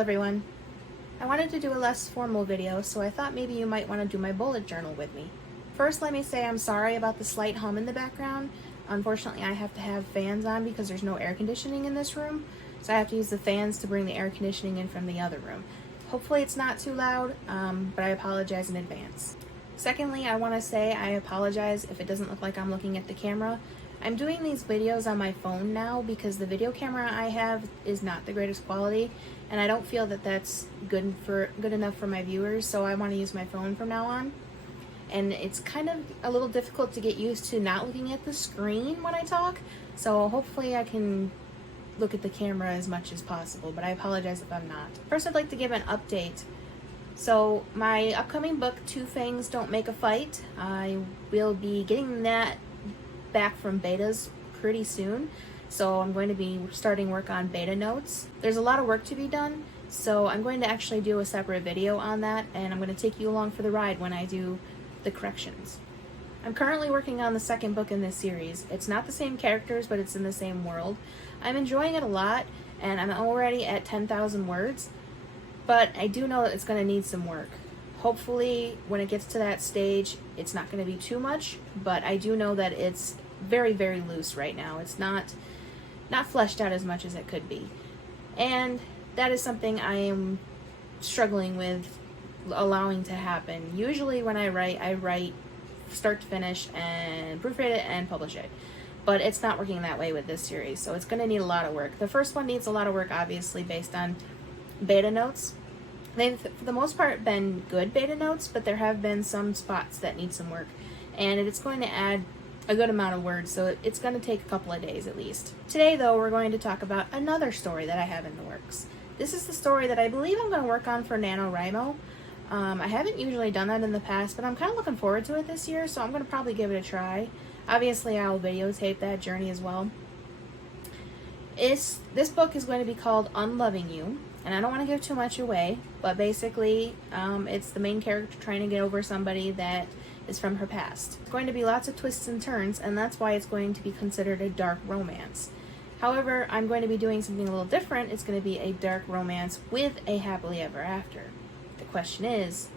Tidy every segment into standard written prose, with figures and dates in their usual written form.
everyone. I wanted to do a less formal video, so I thought maybe you might want to do my bullet journal with me. First, let me say I'm sorry about the slight hum in the background. Unfortunately, I have to have fans on because there's no air conditioning in this room, so I have to use the fans to bring the air conditioning in from the other room. Hopefully it's not too loud, but I apologize in advance. Secondly, I want to say I apologize if it doesn't look like I'm looking at the camera. I'm doing these videos on my phone now because the video camera I have is not the greatest quality, and I don't feel that that's good enough for my viewers, so I want to use my phone from now on. And it's kind of a little difficult to get used to not looking at the screen when I talk, so hopefully I can look at the camera as much as possible, but I apologize if I'm not. First, I'd like to give an update. So my upcoming book, Two Fangs Don't Make a Fight, I will be getting that back from betas pretty soon, so I'm going to be starting work on beta notes. There's a lot of work to be done, so I'm going to actually do a separate video on that, and I'm going to take you along for the ride when I do the corrections. I'm currently working on the second book in this series. It's not the same characters, but it's in the same world. I'm enjoying it a lot, and I'm already at 10,000 words, but I do know that it's going to need some work. Hopefully, when it gets to that stage, it's not going to be too much, but I do know that it's very, very loose right now. It's not fleshed out as much as it could be. And that is something I am struggling with allowing to happen. Usually when I write start to finish and proofread it and publish it. But it's not working that way with this series, so it's going to need a lot of work. The first one needs a lot of work, obviously, based on beta notes. They've, for the most part, been good beta notes, but there have been some spots that need some work. And it's going to add a good amount of words, so it's going to take a couple of days at least. Today, though, we're going to talk about another story that I have in the works. This is the story that I believe I'm going to work on for NaNoWriMo. I haven't usually done that in the past, but I'm kind of looking forward to it this year, so I'm going to probably give it a try. Obviously, I'll videotape that journey as well. This book is going to be called Unloving You, and I don't want to give too much away, but basically it's the main character trying to get over somebody that is from her past. It's going to be lots of twists and turns, and that's why it's going to be considered a dark romance. However, I'm going to be doing something a little different. It's going to be a dark romance with a happily ever after. The question is,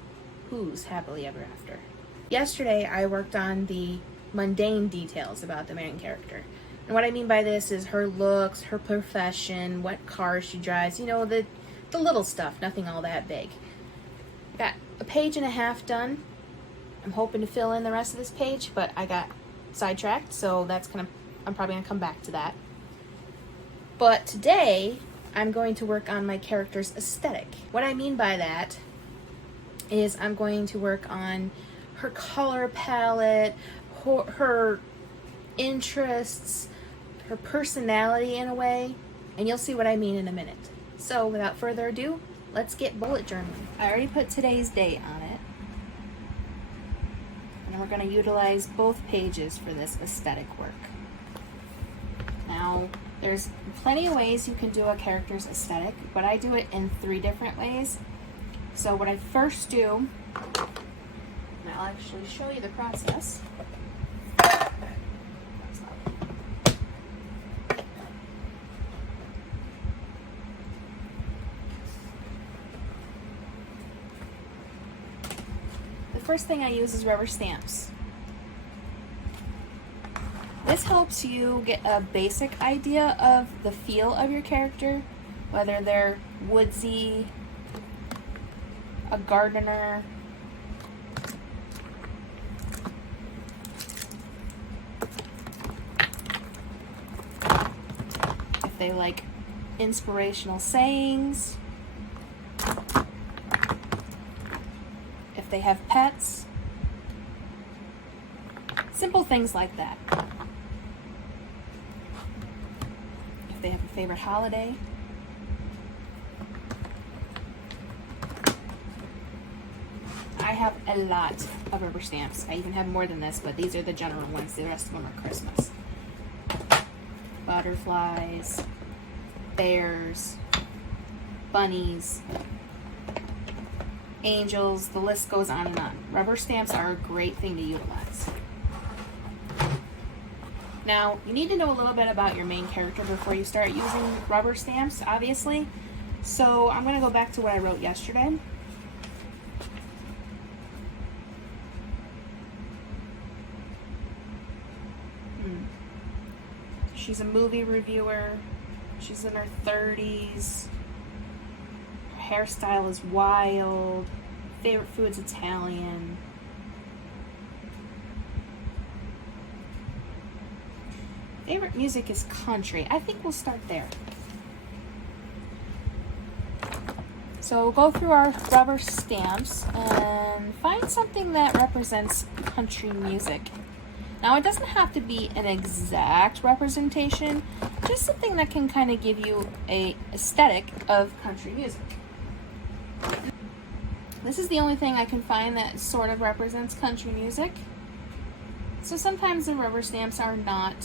who's happily ever after? Yesterday, I worked on the mundane details about the main character. And what I mean by this is her looks, her profession, what car she drives, you know, the little stuff, nothing all that big. Got a page and a half done. I'm hoping to fill in the rest of this page, but I got sidetracked, so I'm probably gonna come back to that. But today, I'm going to work on my character's aesthetic. What I mean by that is I'm going to work on her color palette, her interests, her personality in a way, and you'll see what I mean in a minute. So without further ado, let's get bullet journaling. I already put today's date on it, and we're going to utilize both pages for this aesthetic work. Now, there's plenty of ways you can do a character's aesthetic, but I do it in 3 different ways. So what I first do, and I'll actually show you the process. The first thing I use is rubber stamps. This helps you get a basic idea of the feel of your character, whether they're woodsy, a gardener, if they like inspirational sayings, if they have pets, simple things like that. If they have a favorite holiday. I have a lot of rubber stamps. I even have more than this, but these are the general ones. The rest of them are Christmas. Butterflies, bears, bunnies, angels, the list goes on and on. Rubber stamps are a great thing to utilize. Now, you need to know a little bit about your main character before you start using rubber stamps, obviously. So I'm going to go back to what I wrote yesterday. She's a movie reviewer. She's in her 30s. Her hairstyle is wild. Favorite food's Italian. Favorite music is country. I think we'll start there. So we'll go through our rubber stamps and find something that represents country music. Now, it doesn't have to be an exact representation, just something that can kind of give you an aesthetic of country music. This is the only thing I can find that sort of represents country music. So sometimes the rubber stamps are not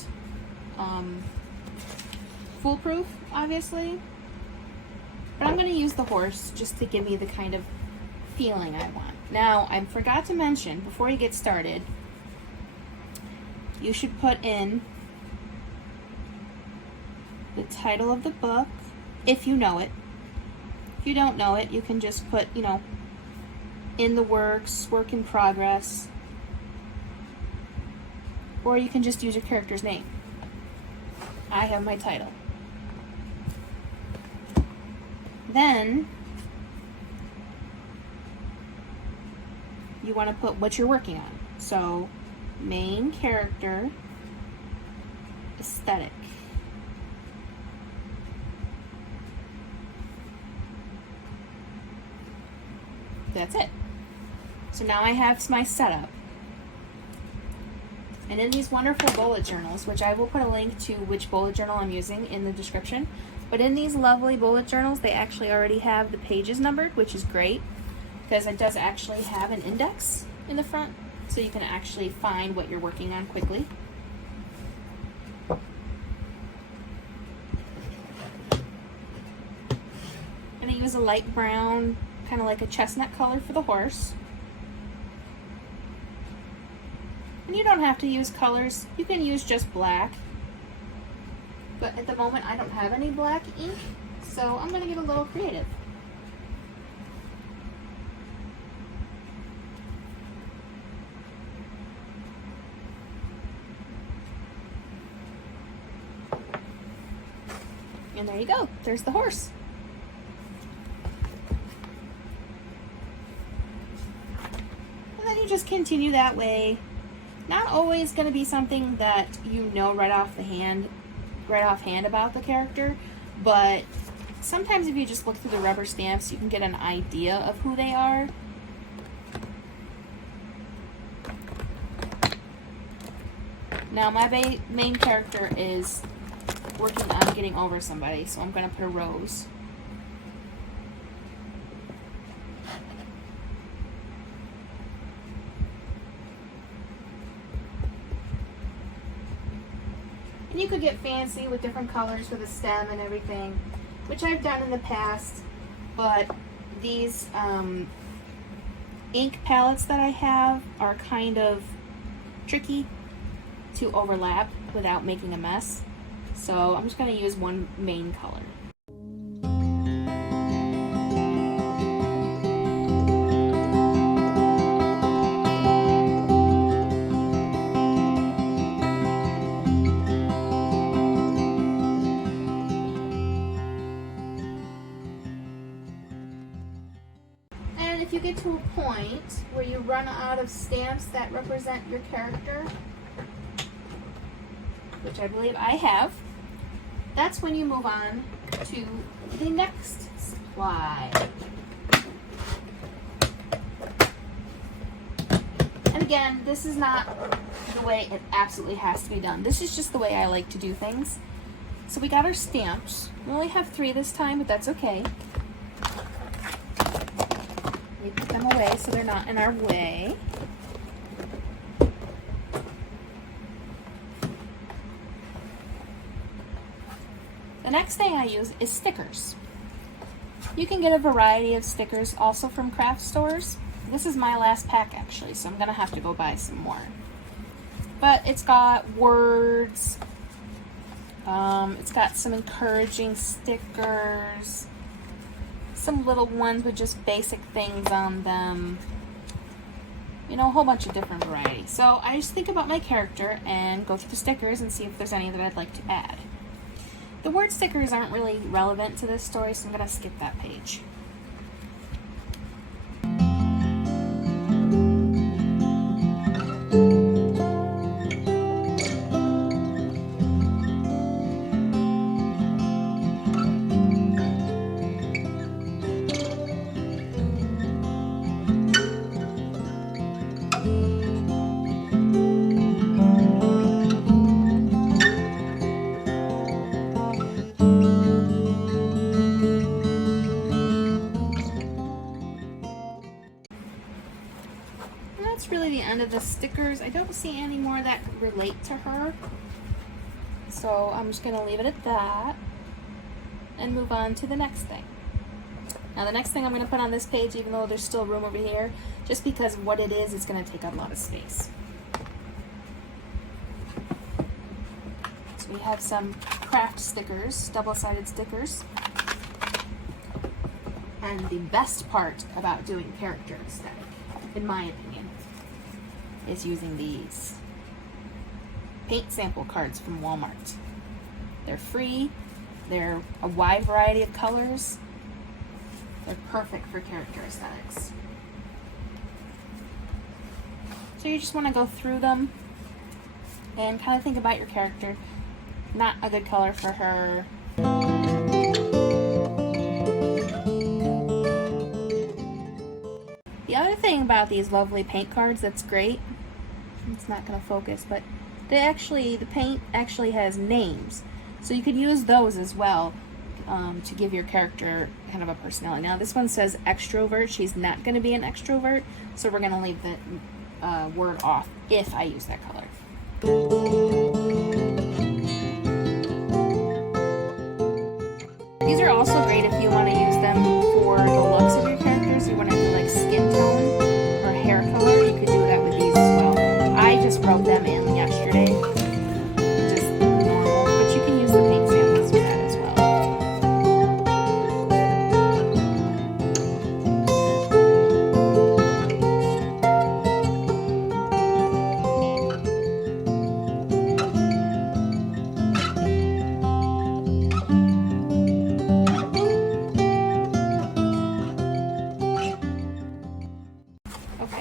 foolproof, obviously. But I'm going to use the horse just to give me the kind of feeling I want. Now, I forgot to mention, before you get started, you should put in the title of the book, if you know it. If you don't know it, you can just put, in the works, work in progress, or you can just use your character's name. I have my title. Then, you want to put what you're working on. So, main character, aesthetic. That's it. So now I have my setup. And in these wonderful bullet journals, which I will put a link to which bullet journal I'm using in the description, but in these lovely bullet journals, they actually already have the pages numbered, which is great, because it does actually have an index in the front, so you can actually find what you're working on quickly. I'm going to use a light brown, kind of like a chestnut color for the horse. And you don't have to use colors. You can use just black. But at the moment, I don't have any black ink, so I'm going to get a little creative. And there you go. There's the horse. And then you just continue that way. Not always going to be something that you know right offhand about the character, but sometimes if you just look through the rubber stamps, you can get an idea of who they are. Now my main character is working on getting over somebody, so I'm going to put a rose. And you could get fancy with different colors for the stem and everything, which I've done in the past, but these ink palettes that I have are kind of tricky to overlap without making a mess. So I'm just going to use one main color. And if you get to a point where you run out of stamps that represent your character, which I believe I have, that's when you move on to the next supply. And again, this is not the way it absolutely has to be done. This is just the way I like to do things. So we got our stamps. We only have 3 this time, but that's okay. We put them away so they're not in our way. The next thing I use is stickers. You can get a variety of stickers also from craft stores. This is my last pack actually, so I'm gonna have to go buy some more. But it's got words, it's got some encouraging stickers, some little ones with just basic things on them. You know, a whole bunch of different varieties. So I just think about my character and go through the stickers and see if there's any that I'd like to add. The word stickers aren't really relevant to this story, so I'm going to skip that page. That's really the end of the stickers. I don't see any more that relate to her, so I'm just going to leave it at that and move on to the next thing. Now the next thing I'm going to put on this page, even though there's still room over here, just because what it is going to take up a lot of space. So we have some craft stickers, double-sided stickers. And the best part about doing character aesthetic, in my opinion, is using these paint sample cards from Walmart. They're free, they're a wide variety of colors, they're perfect for character aesthetics. So you just want to go through them and kind of think about your character. Not a good color for her. The other thing about these lovely paint cards that's great, it's not going to focus, but the paint actually has names. So you could use those as well to give your character kind of a personality. Now this one says extrovert. She's not going to be an extrovert, so we're going to leave the word off if I use that color. These are also great if you want to use them for the looks of your characters. You want to do like skin tone or hair color, you could do that with these as well. I just wrote them in yesterday, just normal, but you can use the paint samples for that as well.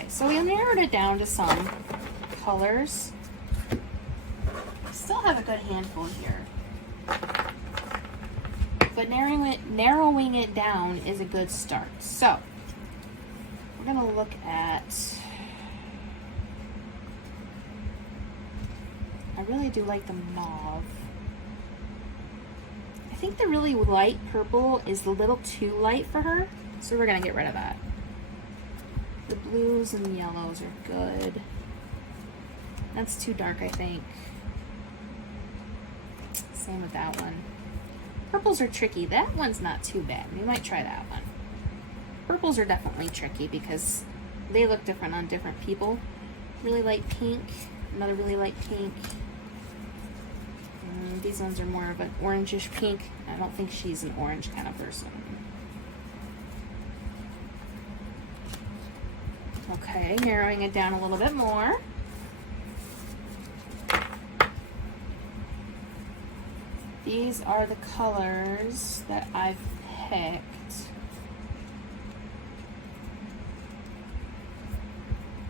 So we narrowed it down to some colors. I still have a good handful here, but narrowing it down is a good start. So we're gonna look at, I really do like the mauve. I think the really light purple is a little too light for her, so we're gonna get rid of that. The blues and yellows are good. That's too dark, I think. Same with that one. Purples are tricky. That one's not too bad. We might try that one. Purples are definitely tricky because they look different on different people. Really light pink. Another really light pink. These ones are more of an orangish pink. I don't think she's an orange kind of person. Okay, narrowing it down a little bit more. These are the colors that I've picked.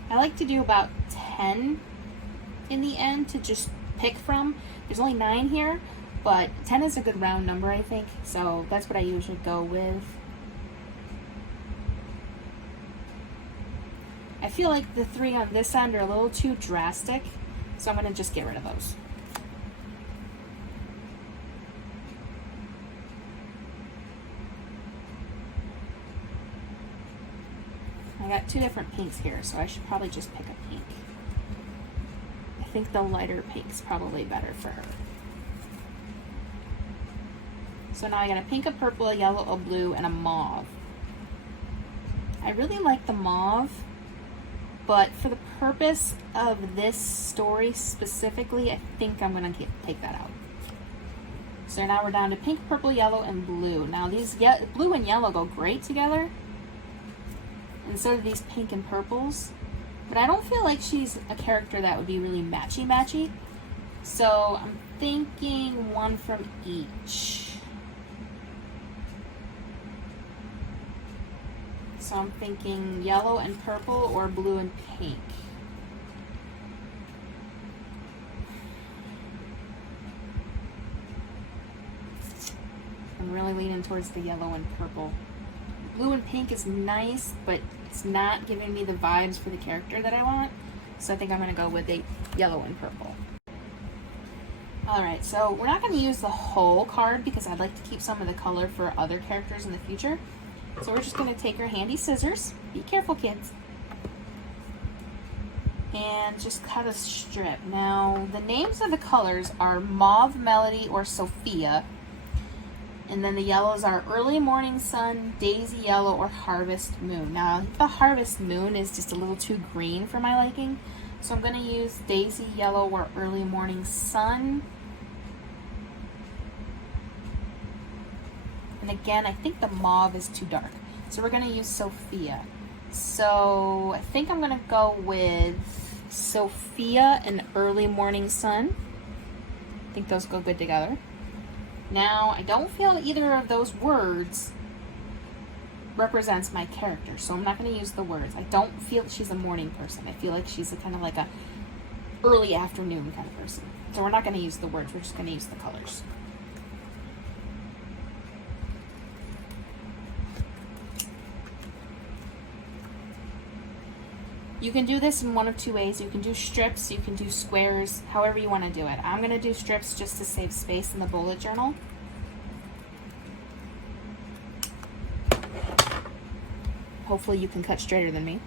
I like to do about 10 in the end to just pick from. There's only 9 here, but 10 is a good round number, I think. So that's what I usually go with. I feel like the 3 on this end are a little too drastic, so I'm going to just get rid of those. I got 2 different pinks here, so I should probably just pick a pink. I think the lighter pink's probably better for her. So now I got a pink, a purple, a yellow, a blue, and a mauve. I really like the mauve, but for the purpose of this story specifically, I think I'm going to take that out. So now we're down to pink, purple, yellow, and blue. Now these blue and yellow go great together, and so do these pink and purples. But I don't feel like she's a character that would be really matchy-matchy. So I'm thinking one from each. So I'm thinking yellow and purple or blue and pink. I'm really leaning towards the yellow and purple. Blue and pink is nice, but it's not giving me the vibes for the character that I want. So I think I'm going to go with the yellow and purple. Alright, so we're not going to use the whole card because I'd like to keep some of the color for other characters in the future. So we're just going to take our handy scissors. Be careful, kids. And just cut a strip. Now, the names of the colors are Mauve, Melody, or Sophia. And then the yellows are Early Morning Sun, Daisy Yellow, or Harvest Moon. Now, I think the Harvest Moon is just a little too green for my liking. So I'm going to use Daisy Yellow or Early Morning Sun. And again, I think the mauve is too dark. So we're going to use Sophia. So I think I'm going to go with Sophia and Early Morning Sun. I think those go good together. Now, I don't feel either of those words represents my character, so I'm not going to use the words. I don't feel she's a morning person. I feel like she's kind of like a early afternoon kind of person. So we're not going to use the words, we're just going to use the colors. You can do this in one of two ways. You can do strips, you can do squares, however you want to do it. I'm going to do strips just to save space in the bullet journal. Hopefully you can cut straighter than me.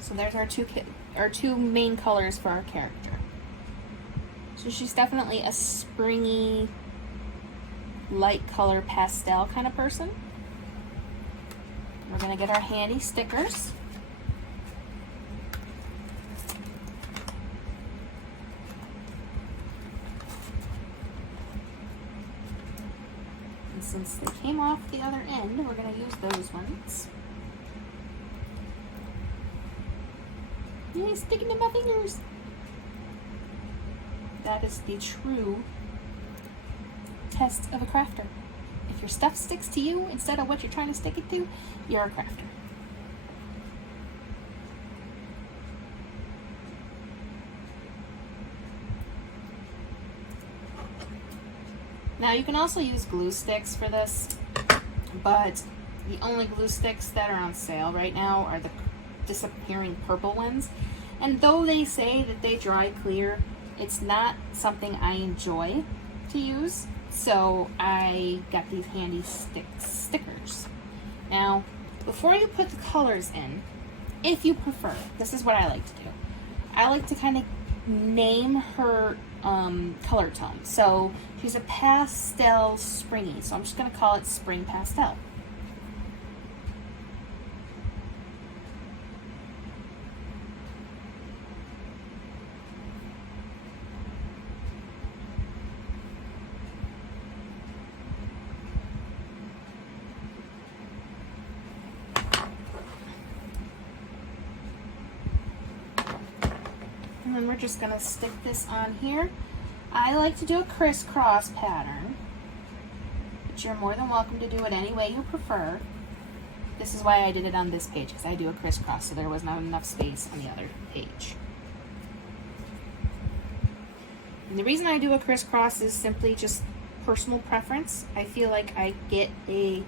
So there's our two main colors for our character. So she's definitely a springy, light color pastel kind of person. We're going to get our handy stickers. And since they came off the other end, we're going to use those ones. It's sticking to my fingers. That is the true test of a crafter. If your stuff sticks to you instead of what you're trying to stick it to, you're a crafter. Now you can also use glue sticks for this, but the only glue sticks that are on sale right now are the disappearing purple ones, and though they say that they dry clear, it's not something I enjoy to use, so I got these handy stickers. Now, before you put the colors in, if you prefer, this is what I like to do. I like to kind of name her color tone. So she's a pastel springy, so I'm just going to call it Spring Pastel. And then we're just going to stick this on here. I like to do a crisscross pattern, but you're more than welcome to do it any way you prefer. This is why I did it on this page, because I do a crisscross, so there was not enough space on the other page. And the reason I do a crisscross is simply just personal preference. I feel like I get a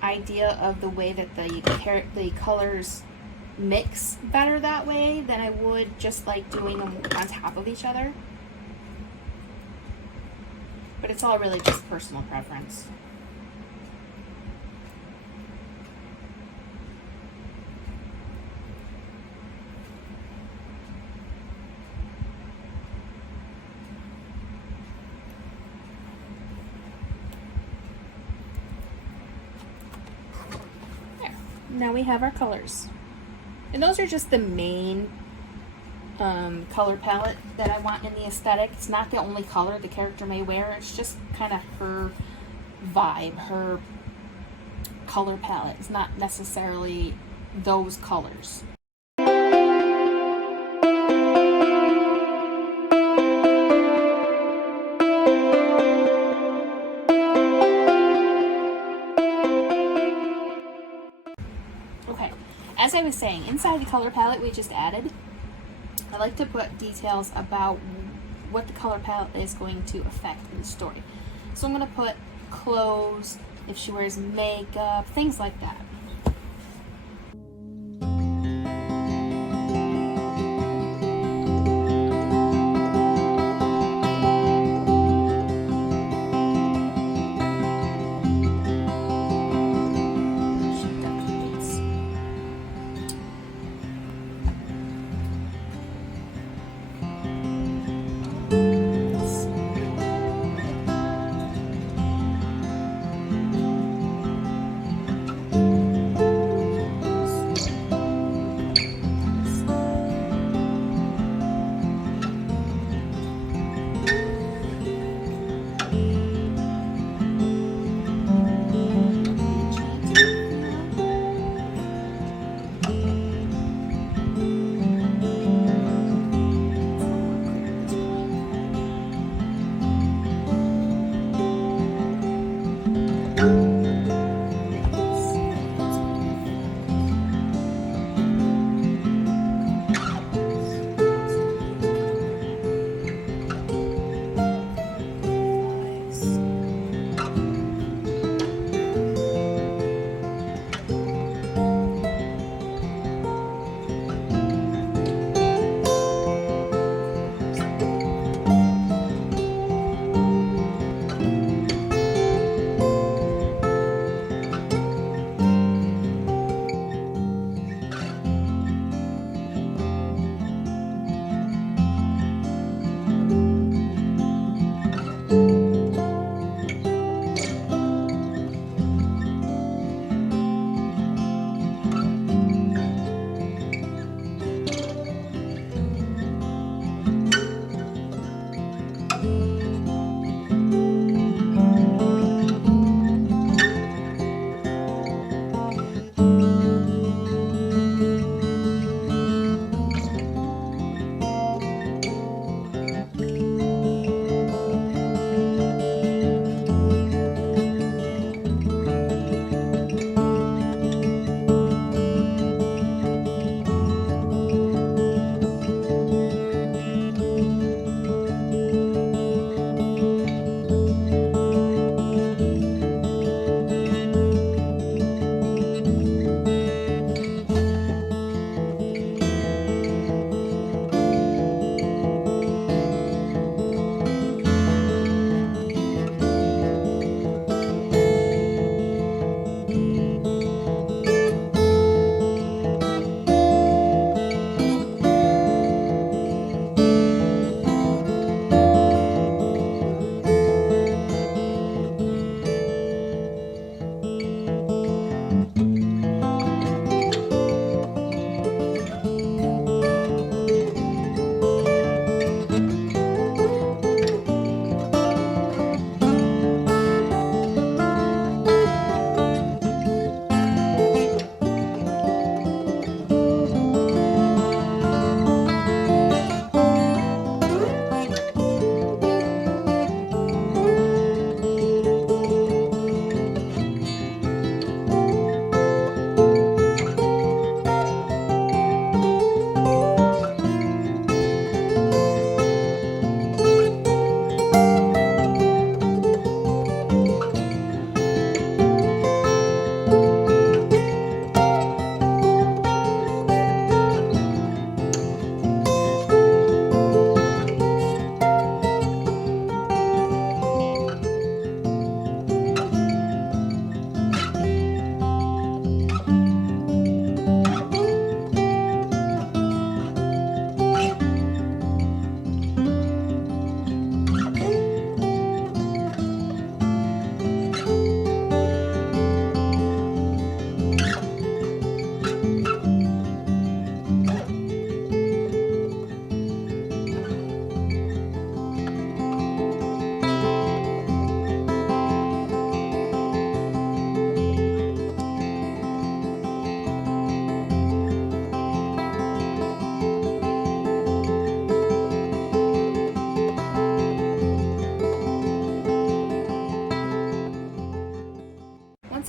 idea of the way that the colors mix better that way than I would just like doing them on top of each other. But it's all really just personal preference. now we have our colors. And those are just the main color palette that I want in the aesthetic. It's not the only color the character may wear. It's just kind of her vibe, her color palette. It's not necessarily those colors. Okay, as I was saying, inside the color palette we just added, I like to put details about what the color palette is going to affect in the story. So I'm going to put clothes, if she wears makeup, things like that.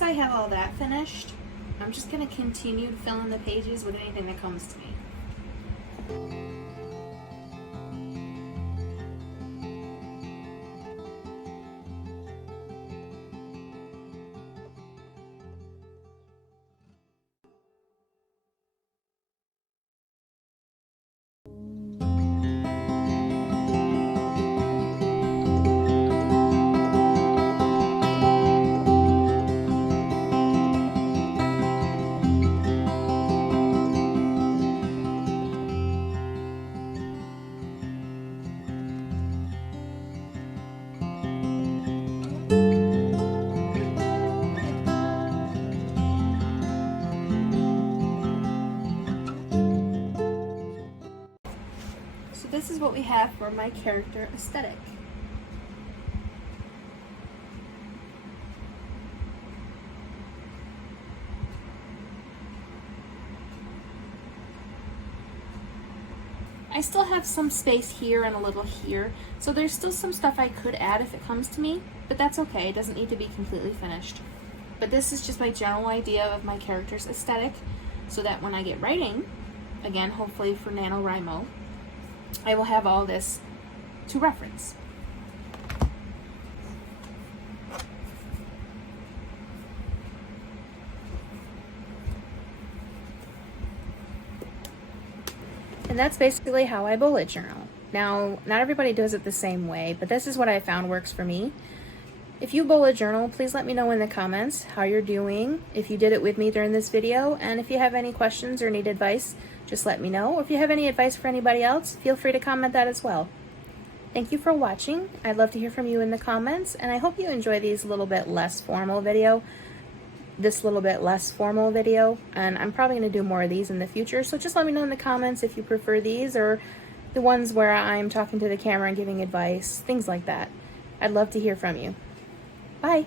once I have all that finished, I'm just going to continue to fill in the pages with anything that comes to me. So this is what we have for my character aesthetic. I still have some space here and a little here, so there's still some stuff I could add if it comes to me, but that's okay, it doesn't need to be completely finished. But this is just my general idea of my character's aesthetic, so that when I get writing, again, hopefully for NaNoWriMo, I will have all this to reference. And that's basically how I bullet journal. Now, not everybody does it the same way, but this is what I found works for me. If you bullet journal, please let me know in the comments how you're doing, if you did it with me during this video, and if you have any questions or need advice, just let me know. Or if you have any advice for anybody else, feel free to comment that as well. Thank you for watching. I'd love to hear from you in the comments, and I hope you enjoy these little bit less formal video. And I'm probably going to do more of these in the future, so just let me know in the comments if you prefer these or the ones where I'm talking to the camera and giving advice, things like that. I'd love to hear from you. Bye!